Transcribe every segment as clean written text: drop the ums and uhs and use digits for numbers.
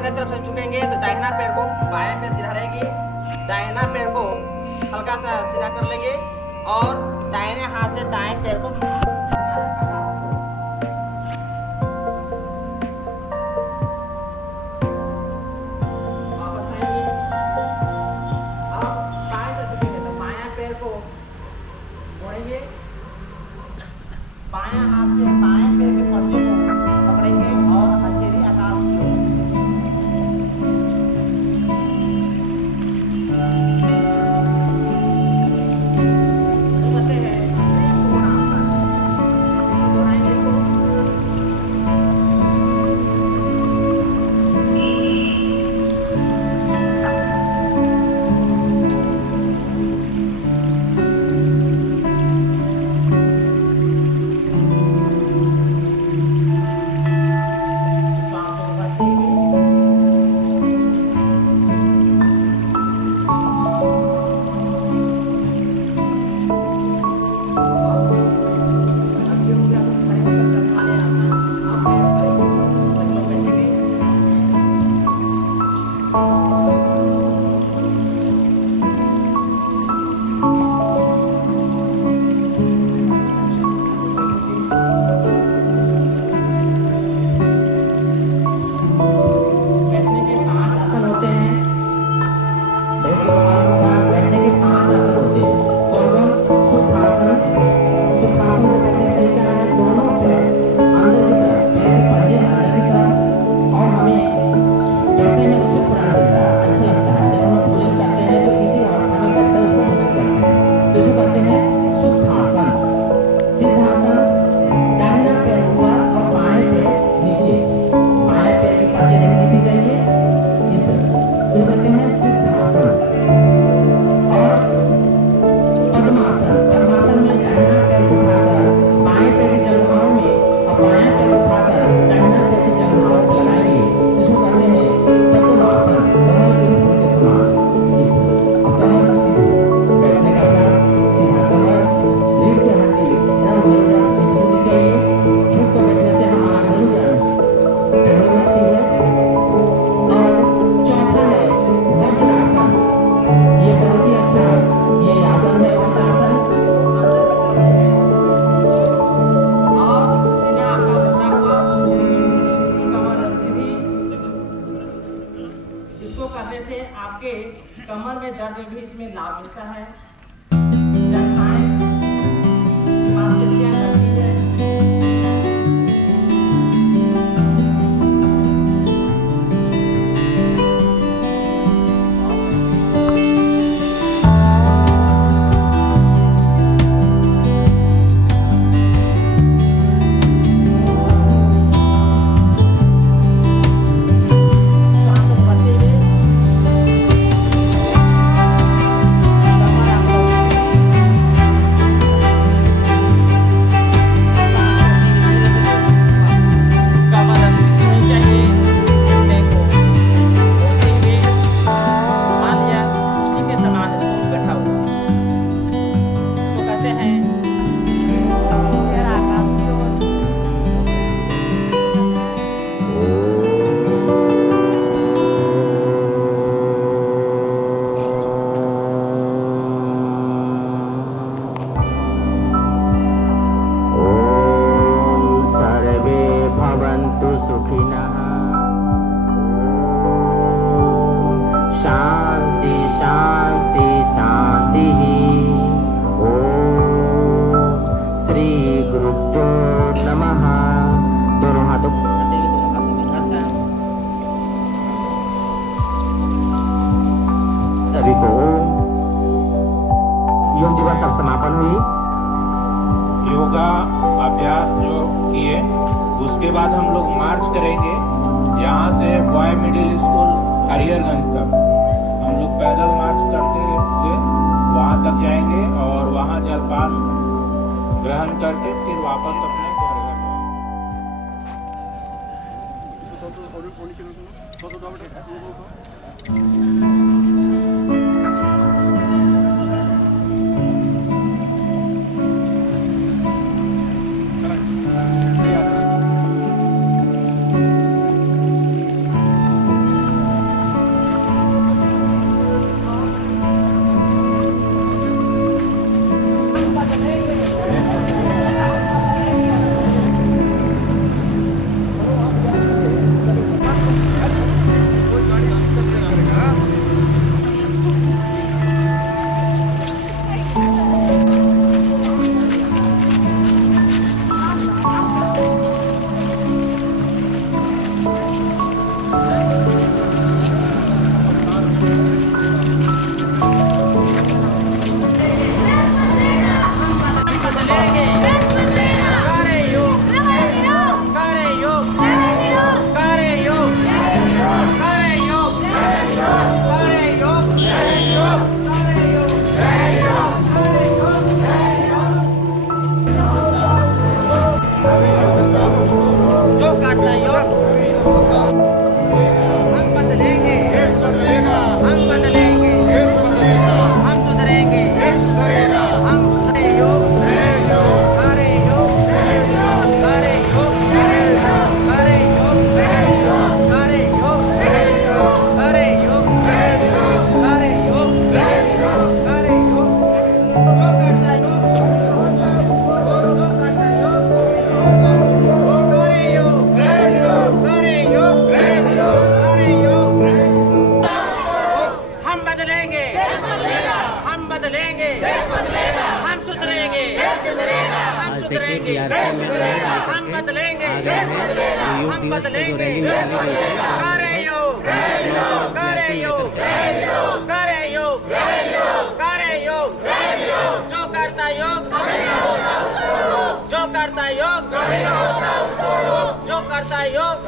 दाहिने तरफ से झुकेंगे तो दाहिना पैर को बाएं पे सीधा रहेगी, दाहिना पैर को हल्का सा सीधा कर लेंगे और दाहिने हाथ से दाएं पैर को वापस आएंगे। अब बाएं तरफ झुकेंगे तो बायां पैर को मोड़ेंगे, बायां हाथ से बाएं पैर के पल्ले को पकड़ेंगे और हथेली आकाश की ओर। करते हैं त्रिकोणासन। दोहराएंगे इसको। करने से आपके कमर में दर्द में भी इसमें लाभ मिलता है। मांसपेशियां करती है। शांति शांति शांति। ओम श्री गुरुभ्यो नमः। दोनों हाथों सभी को योग दिवस अब समापन हुई। योगा अभ्यास जो किए उसके बाद हम लोग मार्च करेंगे यहाँ से बॉय मिडिल स्कूल हरिहरगंज तक। हम लोग पैदल मार्च करते हुए वहाँ तक जाएंगे और वहाँ जलपान ग्रहण करके फिर वापस अपने घर हम बदलेंगे, देश बदलेगा, हम बदलेंगे, देश बदलेगा, हम सुधरेंगे, देश सुधरेगा। हम अरे योग, अरे योग, अरे योग, अरे योग, अरे योग, अरे योग, अरे योग, अरे योग, जो करता योग, जो करता योग, अरे योग, अरे योग, अरे योग, हम बदलेंगे, हम बदलेंगे, हम सुधरेंगे, हम सुधरेंगे, हम बदलेंगे, हम बदलेंगे, करे योग, करे योग, करे योग, करे योग, जो करता योग, जो करता योग, जो करता योग,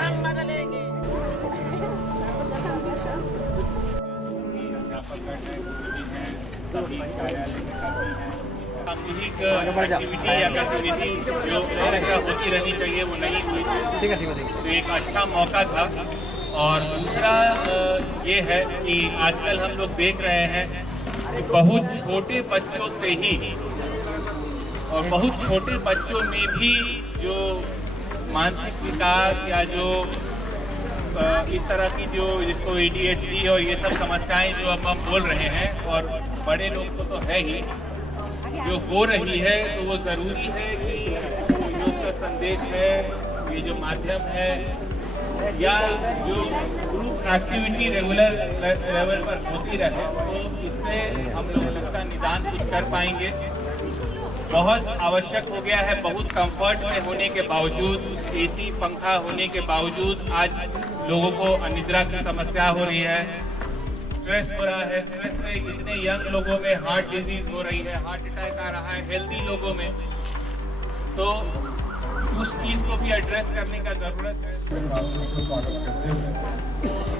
हम बदलेंगे। सामूहिक एक्टिविटी या गतिविधि जो हमेशा होती रहनी चाहिए वो नहीं हुई। ठीक है। तो एक अच्छा मौका था। और दूसरा ये है कि आजकल हम लोग देख रहे हैं कि बहुत छोटे बच्चों से ही और बहुत छोटे बच्चों में भी जो मानसिक विकास या जो इस तरह की जो जिसको ADHD और ये सब समस्याएं जो अब हम बोल रहे हैं और बड़े लोग को तो है ही जो हो रही है, तो वो ज़रूरी है कि योग का संदेश है, ये जो माध्यम है या जो ग्रुप एक्टिविटी रेगुलर लेवल पर होती रहे, तो इससे हम लोग इसका निदान कुछ कर पाएंगे। बहुत आवश्यक हो गया है। बहुत कंफर्ट में होने के बावजूद, AC पंखा होने के बावजूद आज लोगों को अनिद्रा की समस्या हो रही है, स्ट्रेस हो रहा है। स्ट्रेस में इतने यंग लोगों में हार्ट डिजीज हो रही है, हार्ट अटैक आ रहा है हेल्दी लोगों में, तो उस चीज़ को भी एड्रेस करने का ज़रूरत है। स्वागत करते हुए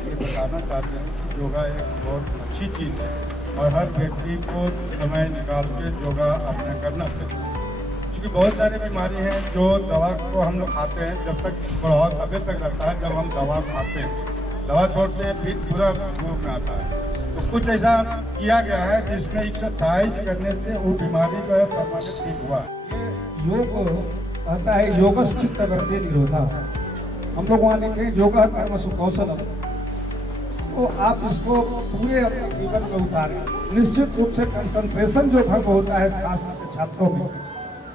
ये बताना चाहते हैं कि योगा एक बहुत अच्छी चीज़ है और हर व्यक्ति को समय निकाल के योगा अपना करना चाहिए। क्योंकि बहुत सारी बीमारी हैं जो दवा को हम लोग खाते हैं, जब तक प्रभाव तभी तक रहता है जब हम दवा खाते हैं। दवा छोड़ते हैं फिर पूरा रोग में आता है। तो कुछ ऐसा किया गया है जिसमें एक्सरसाइज करने से वो बीमारी जो है परमानेंट ठीक हुआ। ये योग आता है योगश्चित्त वृद्धि निरोधा। हम लोग वहाँ लिखे योगा कर्म सुकौशलम। तो आप इसको पूरे अपने जीवन में उतारें। निश्चित रूप से कंसंट्रेशन जो भंग होता है खासकर छात्रों में,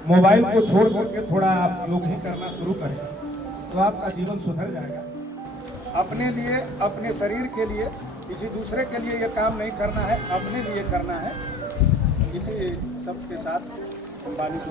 मोबाइल को छोड़ करके थोड़ा आप योग ही करना शुरू करें तो आपका जीवन सुधर जाएगा। अपने लिए, अपने शरीर के लिए, किसी दूसरे के लिए ये काम नहीं करना है, अपने लिए करना है। इसी सबके साथ हम वाणी को